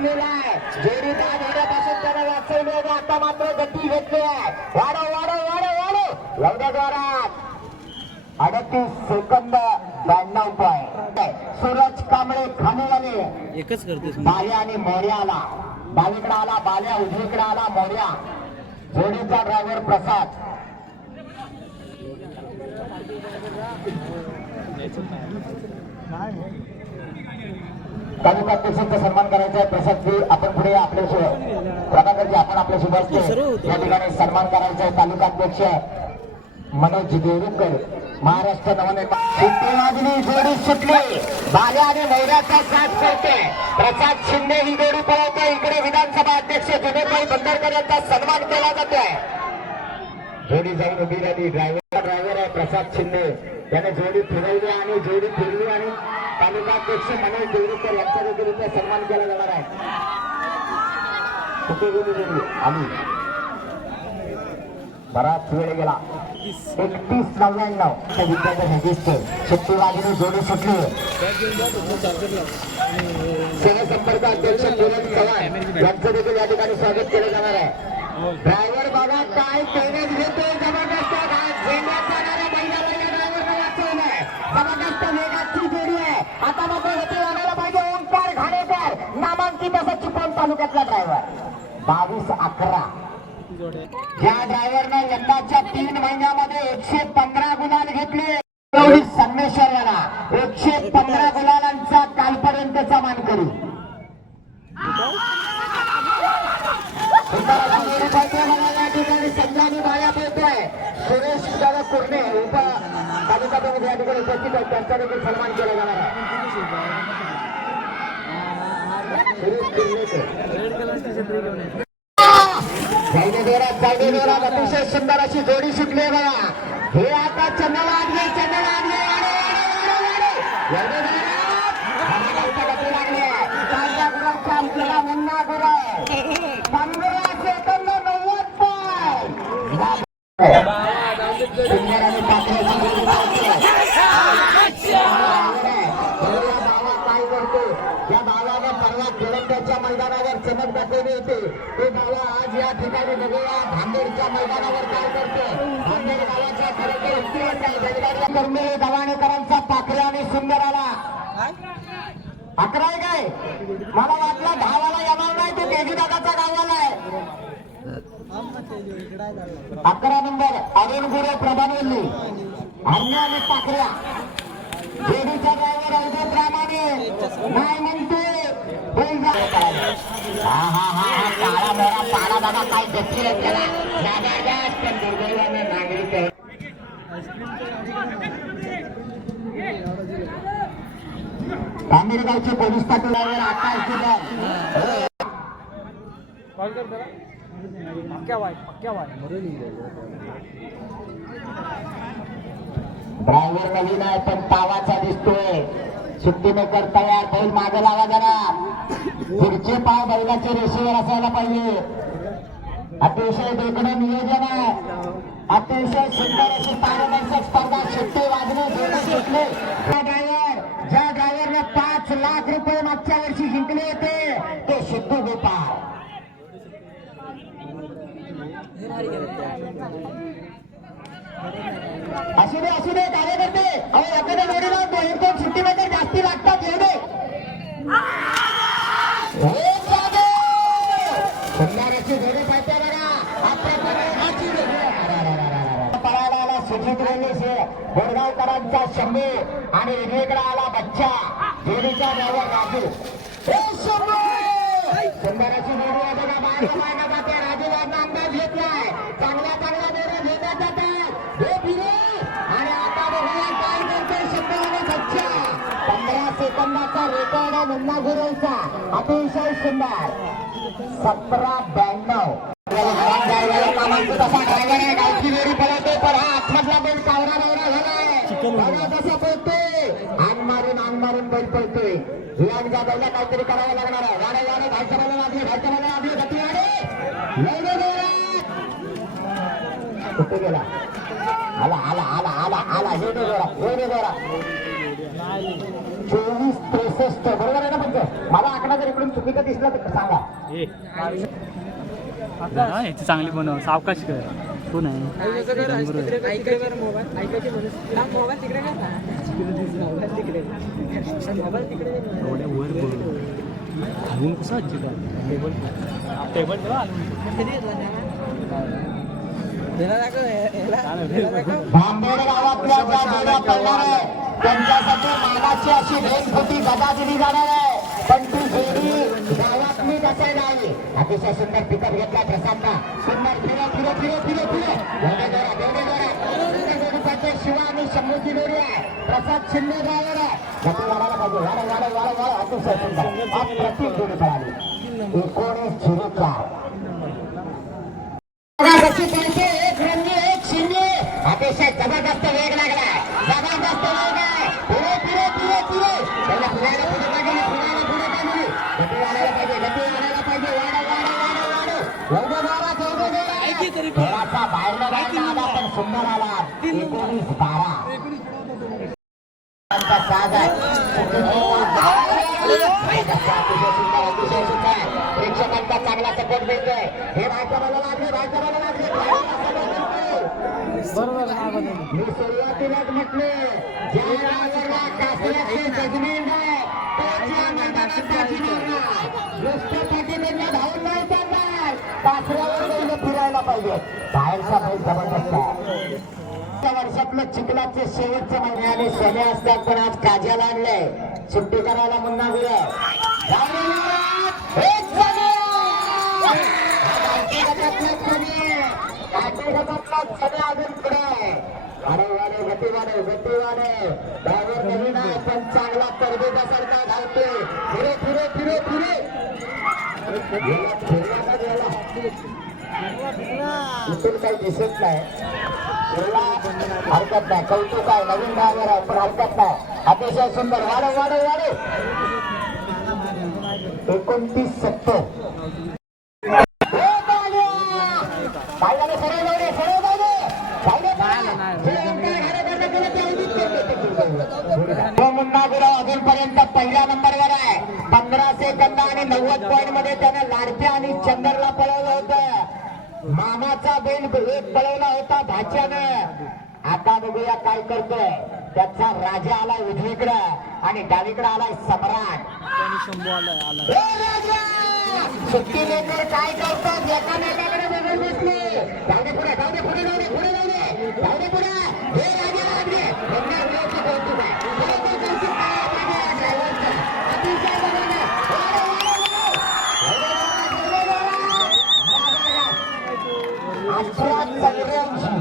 घेतलेला आहे. दहा घेण्यापासून त्याने वाचवली आता मात्र गती घेतली आहे. वाढव वाढव वाढव वाढव. एवढ्या द्वारात अडतीस सेकंद ब्याण्णव पॉईंट सूरज कांबळे खानेवाले. एकच करतोस बाल्या आणि मोर्याला डावीकडे आला बाल्या. उजवीकडे आला मोर्या. जोडीचा ड्रायव्हर प्रसाद. तालुका अध्यक्षांचा सन्मान करायचा आहे. प्रसादजी आपण पुढे आपले प्रभाकरजी आपण आपल्याशी बसतो या ठिकाणी सन्मान करायचा आहे. तालुका अध्यक्ष मनोज देवरुकर महाराष्ट्र नवनिर्माण जोडी सुटली. बाल्या आणि मोऱ्याचा साथ करते प्रसाद शिंदे ही जोडी पळवते इकडे विधानसभा अध्यक्ष जुनेभाई बंदरकर यांचा सन्मान केला जातोय. जोडी जाऊन उभी राहिली. ड्रायव्हर ड्रायव्हर आहे प्रसाद शिंदे. त्याने जोडी फिरवली आणि जोडी फिरली आणि तालुकाध्यक्ष मनोज देवरीकर यांच्या देखील सन्मान केला जाणार आहे. कुठे जोडी? आली बराच वेळ गेला. एकतीस नव्याण्णव. त्या विद्यार्थ्यांनी दिसते शक्ती वाजली जोडी सुटली. सहसंपर्क अध्यक्ष किरण चव्हाण यांचं देखील या ठिकाणी स्वागत केलं जाणार आहे. ड्रायव्हर बाबा काय करण्यात घेतोय जबरदस्त काय झेंड्यात जाणाऱ्या बैलाला ड्रायव्हरने वाचवलंय जबरदस्त वेगाची जोडी आहे आता मात्र गती लागायला पाहिजे ओंकार घाणेकर नामांकित असा चिपळूण तालुक्यातला ड्रायव्हर बावीस अकरा. या ड्रायव्हरनं यंदाच्या तीन महिन्यामध्ये एकशे पंधरा गुलाल घेतले. संमेश्वरला एकशे पंधरा गुलालांचा कालपर्यंतचा मानकरी. या ठिकाणी संजानी बाया बोलतोय सुरेश दादा कुर्णे उप तालुका प्रमुख या ठिकाणी उपस्थित आहेत त्यांचा देखील सन्मान केला जाणार आहे सुरेश कुर्णेकर रेड कलरची छत्री घेऊन ये. जायने जोरात जायने जोरात अतिशय सुंदर अशी जोडी सुटली बघा. हे आता चंदला आणले चंदला आणले वाडे, वाडे, वाडे, वाडे. एवढे जोरात. धमाकाची गती लागली आहे. ताज्या गुरांच्या आमटीला मुन्ना गुरं आहे. पंधरा सेकंद नव्वद पॉईंट. सुंदर आणि पाकळ्याची जोडी चालते. बघूया बाबा काय करतो या बाबाने परवा खेळंड्याच्या मैदानावर चमक करते होती बाबा आज या ठिकाणी बघूया भांडेरच्या मैदानावर काय करतो भांडेर गावाचा खरोखर इतिहास आहे. बैलगाडी कर्मेले गव्हाणेकरांचा आणि सुंदर आला अकरा आहे काय? मला वाटलं धावाला येणार नाही तो तेजी दादाचा गावाला आहे. अकरा नंबर अरुण गुरे प्रभावल्ली अन्य आणि पाखऱ्या. जेडीचा गावावर अवधूत प्रामाणे नाही म्हणते हा हा हा काळा मोरा पाडा बाबा काय गती त्याला जबरदस्त पण दुर्दैवाने नागरिक पोलीस पाटील आकाश कॉल कर पक्क्या वाय पक्क्या वाय ड्रायव्हर नवीन आहे पण पावाचा दिसतोय. सुट्टी मेकर तयार बैल मागे लावा जरा. पुढचे पाय बैलाचे रेषेवर असायला पाहिजे. अतिशय देखणं नियोजन आहे. अतिशय सुंदर अशी पारदर्शक स्पर्धा सुट्टी वाजणे जोडे त्या ड्रायव्हर ज्या ड्रायव्हरने पाच लाख रुपये मागच्या वर्षी जिंकले होते ते सिद्धू गोपाळ. असू दे असू दे कार्यकर्ते. अहो एखाद्या जोडीला दोन सुट्टीमध्ये जास्ती लागतात येऊ दे जागे. सुंदर अशी जोडी पाहिजे बघा आपल्या पराठाची जोडी. अरे, अरे, अरे, अरे, अरे. पळायला आला सुजित रेल्वेस बोरगावकरांचा शंभू आणि वेगळा आला बच्चा जोडीचा ड्रायव्हर राजू सुंदर अशी जोडी आहे बघा बाहेर जाते अंदाज घेतलाय चांगल्या चांगल्या जातात हे फिरे आणि आता बघूया काय आणि बच्चा पंधरा सेकंदाचा रेकॉर्ड आहे मुन्ना गुरुचा अतिशय सुंदर सतरा ब्याण्णव नामांकित ड्रायव्हर आहे गावची जोडी पळवतो पण हा आतमधला बैल बघा कसा पळतोय आन मारून आन मारून बैल पळतोय. या बैला काहीतरी करावं लागणार आहे. गाड्या गाड्या घायच्या बाजूला लागली. घायच्या बाजूला लागली गती गाडी. कुठे गेला? आला आला आला आला आला. हे जोरा हे जोरा चोवीस त्रेसष्ट. बरोबर आहे ना पंच मला आकडा जर इकडून चुकीचा दिसला तर सांगा. चांगली बनव. सावकाश कर. तू नाही एवढ्या वर बघ घालून कसं आजी का? टेबल टेबल गावातल्या ज्या पडणार आहे त्यांच्यासाठी मानाची अशी भेटफुटी गदा दिली जाणार आहे. गावातली कसं नाही अतिशय सुंदर पिकअप घेतला प्रसादला सुंदर फिरो फिरो फिरो फिरो फिरो शिवा आणि शंभूची आहे. प्रसाद शिंदे ड्रायव्हर आहे. गती वाढायला पाहिजे. वाढ वाढ वाढ वाढ अतिशय सुंदर. पळाली. एकोणीस झिरो चार. अतिशय जबरदस्त वेग लागलाय जबरदस्त वेग आहे पुढे पुढे पुढे पुढे त्याला फिरायला पुढे पाहिजे फिरायला पुढे पाहिजे गती वाढायला पाहिजे गती वाढायला पाहिजे वाढ वाढ वाढ वाढ एवढं जोरात एवढं जोरात थोडासा बाहेरला बाहेरला आला पण सुंदर आला एकोणीस बारा प्रेक्षकांचा चांगला सपोर्ट मिळतोय हे लागले लागले मी सुरुवातीलाच म्हटले ज्या ड्रायव्हरला कासऱ्याची पाहिजे बाहेरचा बैल जबरदस्त आहे. वर्षातलं चिखलाचे शेवटचे महिने आणि सणे असतात पण आज काज्याला लागले सुट्टी करायला मुन्ना गुरु अजून पुढे अरे वाडे गती वाढे गती वाढे ड्रायव्हर नवीन आहे पण चांगला परदेशासारखा धावते फिरे फिरे फिरे फिरे. फिरला इथून काही दिसत नाही. गेला, हरकत नाही. कौतुक आहे. नवीन ड्रायव्हर आहे पण हरकत नाही. अतिशय सुंदर. वाढव वाढव वाढव. एकोणतीस सत्तर. काय झालं सरळ जाऊ दे सरळ जाऊ दे. जाऊ दे पळा. जे अंतर घालत घालत गेलं ते अवधीत करते. तो मुन्ना गुरु अजूनपर्यंत पहिल्या नंबरवर आहे. पंधरा सेकंद आणि नव्वद पॉईंटमध्ये त्यानं लाडक्या बैल एक पळवला होता भाच्यानं. आता बघूया काय करतोय. त्याचा राजा आलाय उजवीकडं आणि डावीकडे आलाय सम्राट. सुट्टी लेकर काय करतात? एकामेकाकडे बघून बसले. जाऊ पुढे जाऊ पुढे जाऊ पुढे जाऊ दे पुढे हे राजा लागले पुन्हा गुरुची कौतुक आहे खरोखर कौतुक करायला पाहिजे या ड्रायव्हरचं. अतिशय बघायला. वाढव, वाढव, वाढव. एवढे जोरात, एवढे जोरात. अठरा चौऱ्याऐंशी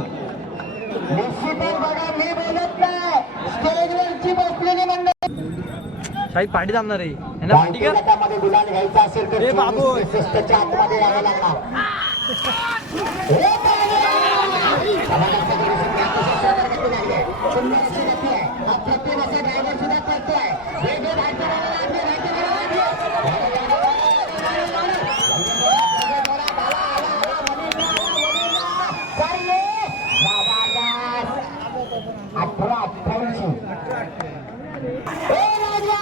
निश्चितच बघा मी बोलत नाही स्टेजवरची बसलेली मंडळी शाही पाठी थांबणार आहे. यांना पाठी का असेल तर बाबू. आतमध्ये यावं लागणार ए बाबू! जबरदस्त गती सुद्धा अतिशय सुंदर गती लागली आहे. सुंदर अशी गती आहे. अप्रतिम असा driver सुद्धा करतोय. हे जे बाहेरच्या बाजूला लागले, बाहेरच्या बाजूला लागले. वाढव, वाढव, वाढव, वाढव, वाढव. जोरात आला, आला, आला, वडील आला, वडील आला. चालले. जबरदस्त. अठरा अठ्ठ्याऐंशी ए राजा!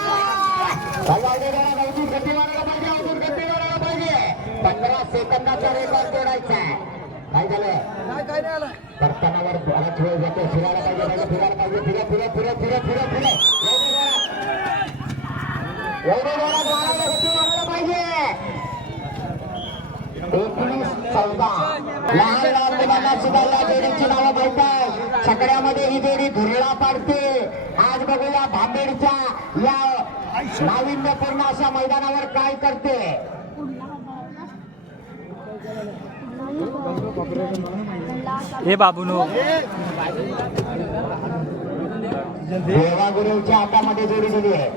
चला, इथे जरा अवधूत गती वाढायला पाहिजे, अवधूत गती वाढायला पाहिजे. पंधरा सेकंदाचा रेकॉर्ड तोडायचा आहे काय झालं बराच वेळ जातो. फिरायला पाहिजे फिरायला पाहिजे फिरे फिरे फिरे फिरे फिरे फिरे. पाहिजे. एकोणीस चौदा. लहान लहान मुलांना सुद्धा या जोडीची नावं ही जोडी धुरळा पाडते. आज बघूया भांबेडच्या या नाविन्यपूर्ण अशा मैदानावर काय करते. हे बाबूनो. देवागुरुच्या हातामध्ये जोडी दिली आहे.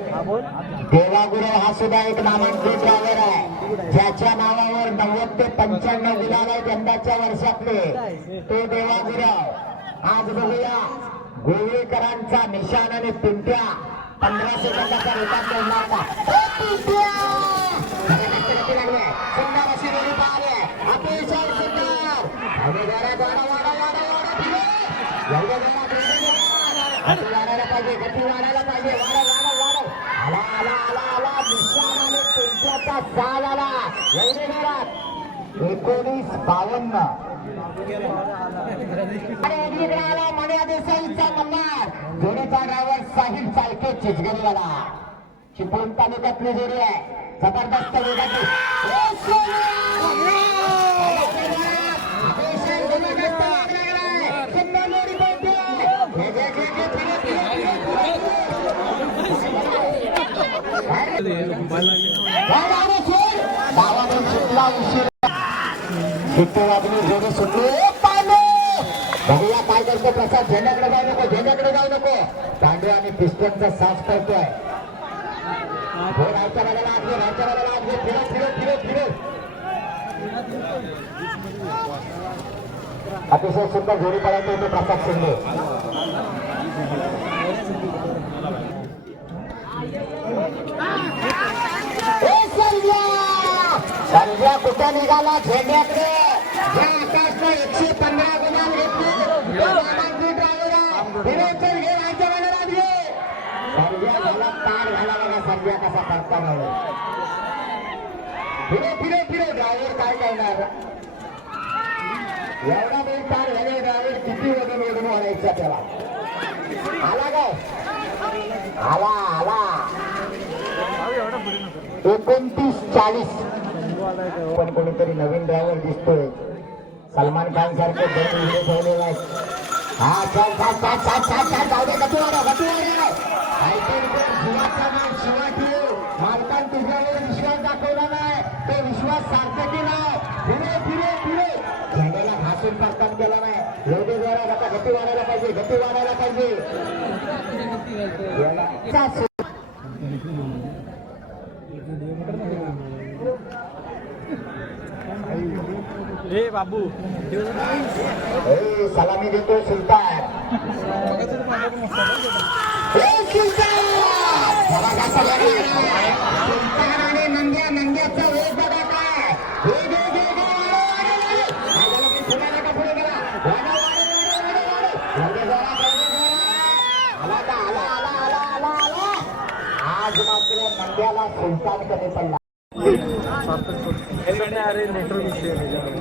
देवागुरु हा सुद्धा एक नामांकित ड्रायव्हर आहे. ज्याच्या नावावर नव्वद ते पंच्याण्णव गुलाल आहेत यंदाच्या वर्षातले. तो देवागुरु. आज बघूया. गोवेकरांचा निशाण आणि पिंट्या पंधरा सेकंदाचा रेकॉर्ड तोडला होता ए, पिंट्या! जबरदस्त गती लागली आहे. सुंदर अशी जोडी पाहिली आहे. अतिशय सुंदर अरे जोरात वाडा, वाडा, वाडा, वाडा, फिरे. एवढ्या जोरात, एवढ्या जोरात. गती वाढायला पाहिजे गती वाढायला पाहिजे वाढव वाढव वाढव आला आला आला आला निशाण आणि पिंपळाचा आला एकोणीस बावन्न. आणि आला मल्हार जोडीचा ड्रायव्हर साहिल चालके चिचगरीवाला चिपळूण तालुक्यातली जोडी आहे. जबरदस्त वेगाची ए, सोन्या! अतिशय जबरदस्त वेग लागलाय. सुंदर जोडी पळते. घे, घे, घे, घे, फिरे, फिरे, फिरे, फिरे. काय नाव आहे सोड? गावाने सुटला उशीर सुट्टी वाजली जोडी सुटली. ए, काय करतो प्रसाद. झेंड्याकडे जाऊ नको झेंड्याकडे जाऊ नको. पांढरे आणि पिस्टनचा साज करतोय. हो रायच्या बाजूला आत घे रायच्या घे. फिरो फिरो फिरो फिरो अतिशय सुंदर घोडी पडायचं होते प्रसाद शिंदे. ए, संध्या कुठे निघाला? झेंड्याकडे. या एकशे पंधरा गुणाल घेतले. तो बाबांची driver आहे. फिरोजचं घे, झाला तार झाला बघा कसा करताना फिरो फिरो फिरो ड्रायव्हर काय करणार? एवढा वेळ तार झाले ड्रायव्हर किती वजन वजन वाढायचा त्याला? आला काय आला आला. एकोणतीस चाळीस. पण कोणीतरी नवीन ड्रायव्हर दिसतोय. सलमान खान सारखे ठेवलेला आहे हा चल चल चल चल चल चल जाऊ दे कोण शिवाचा शिवा ठेव मालकान तुझ्यावर विश्वास दाखवला नाही. तो विश्वास सार्थकी नाही झेंड्याला घासून केला नाही. एवढे जोरात आता गती वाढायला पाहिजे गती वाढायला पाहिजे याला- ए बाबू ए, सलामी देतो सुलतान ए, सुलतान! सुलतान आणि नंद्या नंद्याचा वेग बघा काय वेग, वेग, वेग, आज मात्र नंद्याला सुलतान कमी पडला अरे नेटवर्क विषय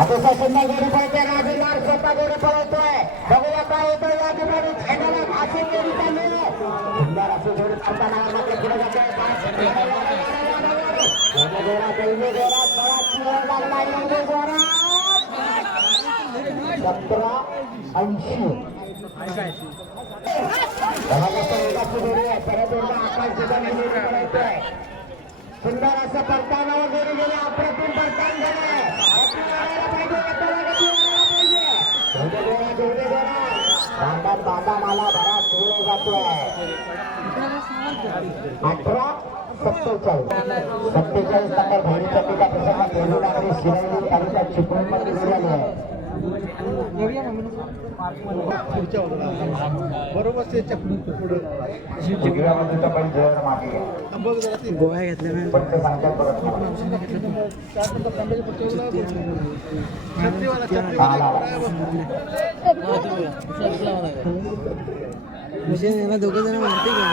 आता संध्याकाळी मुलगी राजेदार स्वतः गोडी पळवतोय बघूया काय होतं या ठिकाणी झेंड्याला घासून गोडी चालली सुंदर अशी गोडी मात्र पुढे जातोय सतरा ऐंशी. सुंदर असं परतानावर घरी गेले अप्रतिम परतान झालंय पाहिजे माला जातोय अठरा सत्तेचाळीस सत्तेचाळीस नंबर घोडीच्या पिका प्रसंगात बेलू नागरी शिरायली तालुक्यात चिपळूणमध्ये जोडी बरोबर गोव्या घेतल्या विशेष पण ते सांगतात दोघं जण मारते का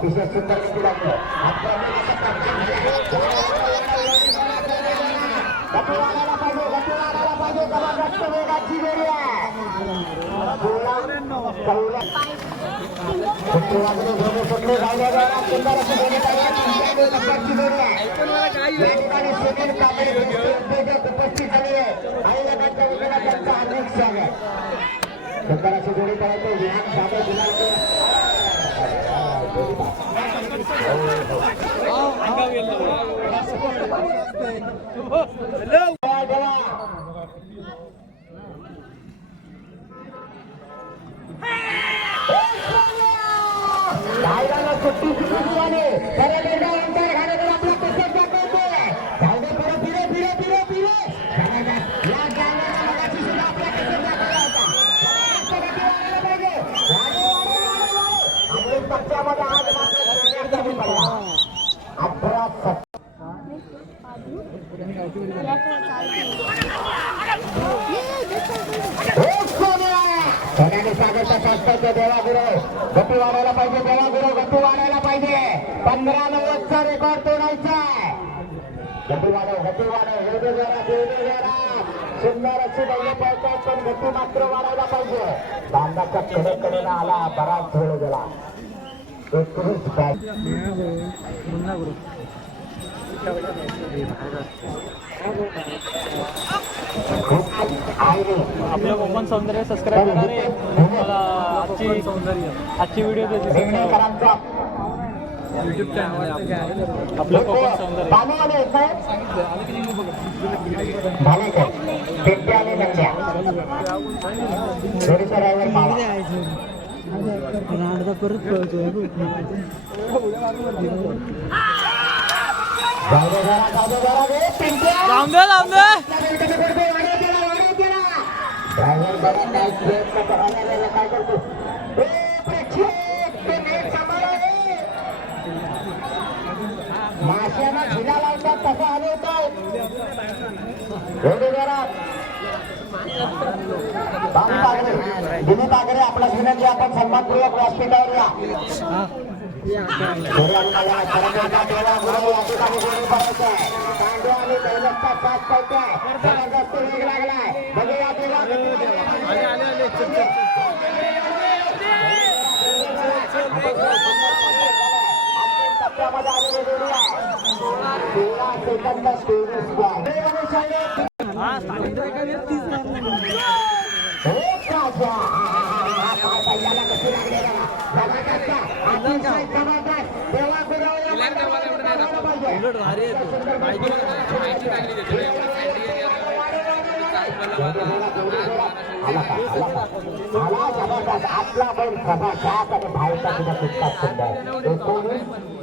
अतिशय सुंदर गती लागलं आहे जोडी पाहिजे. उपस्थित आहे. जोडी विहान सागर गुलाल सगळ्यांनी स्वागत स्वागत वाढायला पाहिजे देवागुरव गप्पी वाढायला पाहिजे. पंधरा नव्वदचा रेकॉर्ड तोडायचा गप्पी वाढव हे सुंदर अशी पण गप्पी मात्र वाढायला पाहिजे. बांधाच्या कडककडे आला बराच वेळ गेला. आपलं कोकण सौंदर्य सबस्क्राईब करणारे मला आजची सौंदर्य आजची व्हिडिओ युट्यूब चॅनल आपलं. कोकण सौंदर्य. आले आहेत लांब दे लांब झिला लावतात तागरे तागरे आपला विनंती आपण सन्मानपूर्वक व्यासपीठावर या थोडे आणि मला खरंच देवा गुरु या ठिकाणी गुरु करायचं आहे पांडू आणि दैलतचा साथ करतोय जबरदस्त वेग लागलाय बघूया उलट भारी आहे जोडी माहिती माहिती चांगली आपला बैल सभा आणि बाहेरचा सुद्धा तितकाच सुंदर एकोणीस